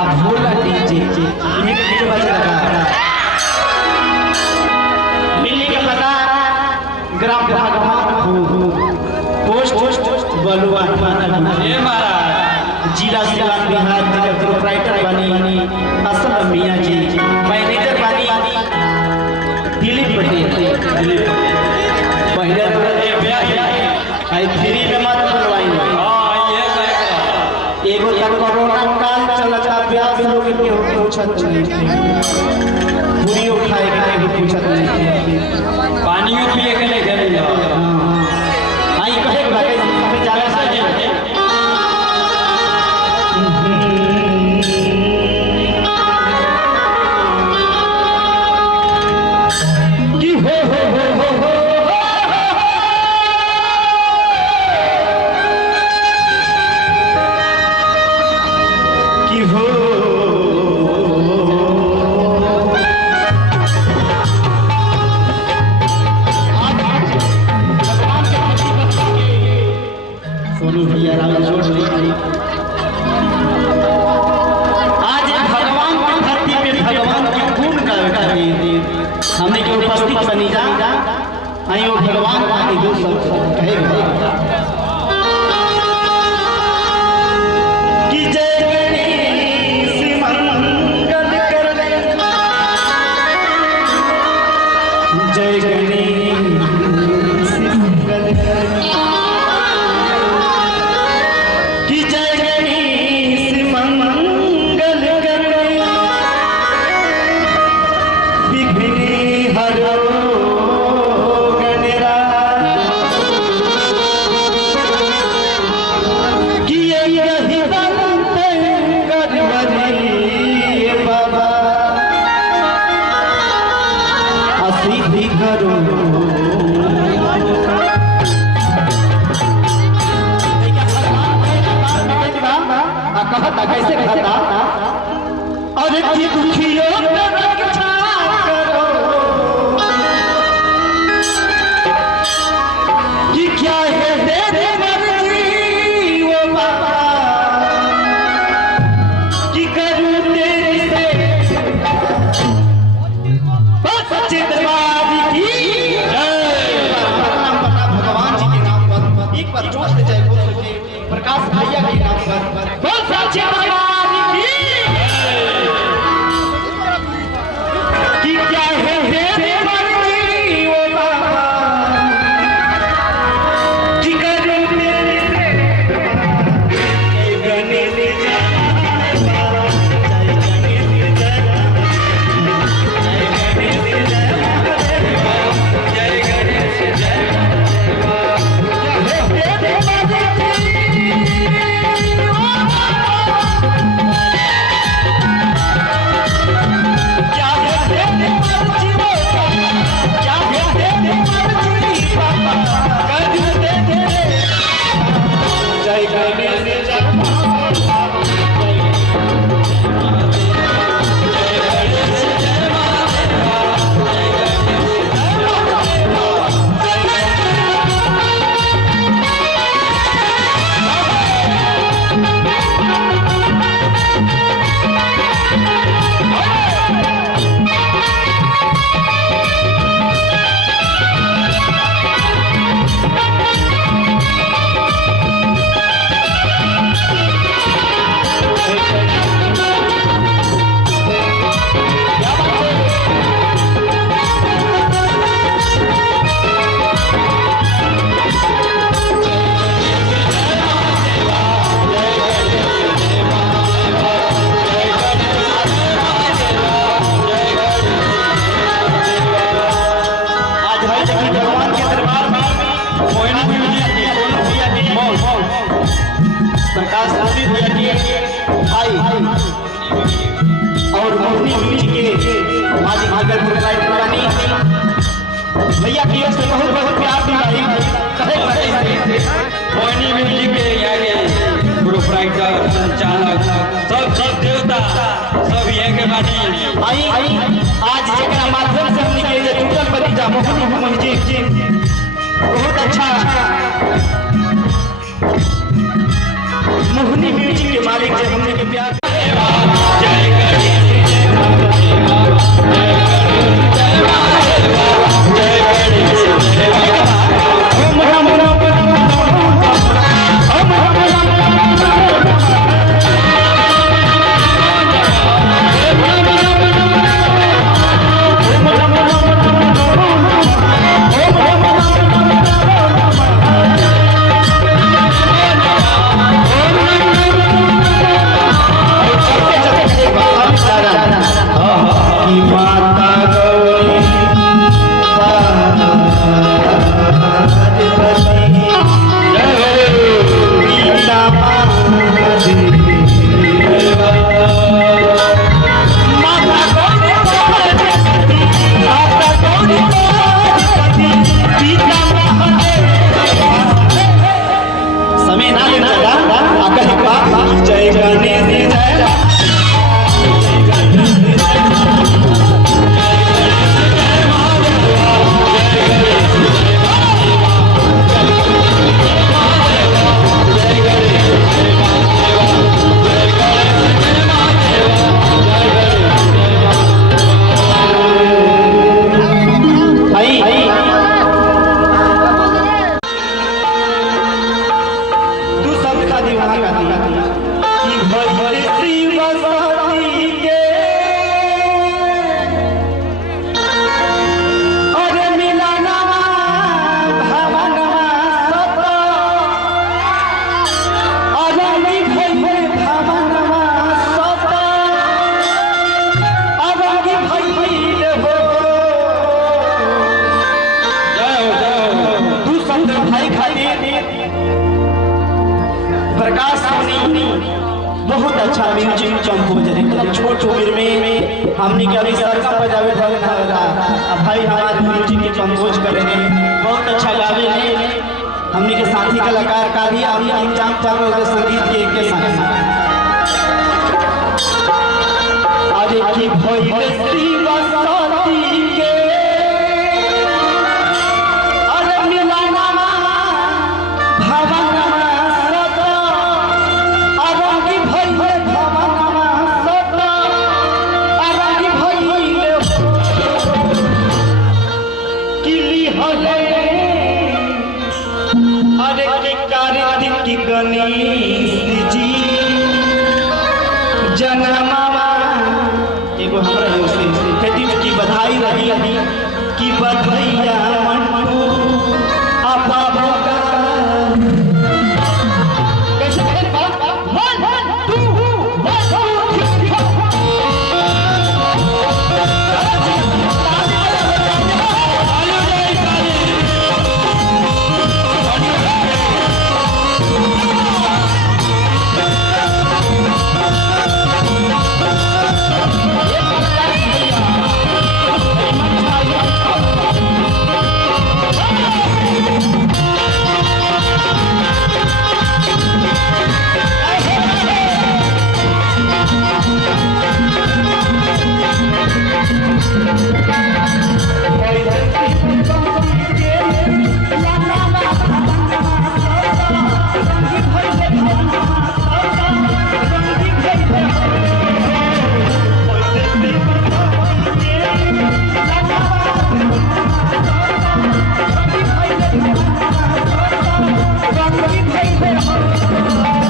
अब भोला डीजे इन्हें डीजे बजा रहा मिलने का पता ग्राम भागवत पोस्ट बलुआ थाना जिला सिवान बिहार जिला प्रोप्राइटर बनी असलम मियां जी मैनेजर बनी दिलीप पटेल पहले आई फ्री में मत बोलवाई एगो तक कोरोना काल चलता ब्याज लोग के पूछत नहीं पूरी उठाए के नहीं पूछत नहीं पानियों पिए के लिए गए आई कहे भागे हमें जाना चाहिए आज भगवान की धरती पे भगवान की गुण गावे हमने के उपस्थित बनी जा आयो भगवान का दो शब्द कहेगा कि जय गणेश मंगल करे जय गणेश मंगल करे कि जय गणेश मंगल करे विघ्न हरो गणराज कि यही बंत करवरी बाबा असिद्धि करो कहता कैसे कहता अरे कि दुखियों पे रक्षा करो कि क्या है तेरे मर्जी वो बाबा कि करूं तेरे से बस चित्रवादी की जय भगवान जी के नाम पर एक बार जोश से जय बोल सके प्रकाश भैया के नाम पर कि क्या है मर्जी वो बाबा कि करूं तेरे से जय गणेश प्रकाश भैया की आई और मोहनी जी के माजी मागर भैया की ओर से बहुत बहुत प्यार दिलाई मोहनी म्यूजिक के आगे प्रोप्राइटर संचालक सब चीज देवता सब ये के बानी आई आज जेकरा माध्यम से हमनी के जुटल बतीजा मोहनी जी बहुत अच्छा मोहनी म्यूजिक के मालिक जब हमने के प्यार खातिर प्रकाश सोनी बहुत अच्छा म्यूजिक कंपोजर एकदम छोट उम्र में हमने के अभी सर का बजावे था अब भाई हमारे म्यूजिक के कंपोज करेंगे बहुत अच्छा गावे हैं हमने के साथी कलाकार का भी हम इंतजाम कर रहे हैं संगीत के साथ आज की भइले शिवा साथी के अरे मिलाना भावना सदा अरंगी भइले भावना सदा अरंगी भइले किली हले अरे की कार्तिक की गणेश जी जनमा एगो हमरा खेती की बधाई रही कि बधैया मंटू आपा भगा कैसे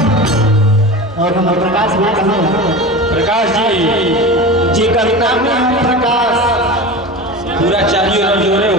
और हम प्रकाश भाई कहाँ प्रकाश जी जी का नाम है प्रकाश पूरा चाहिए जोरे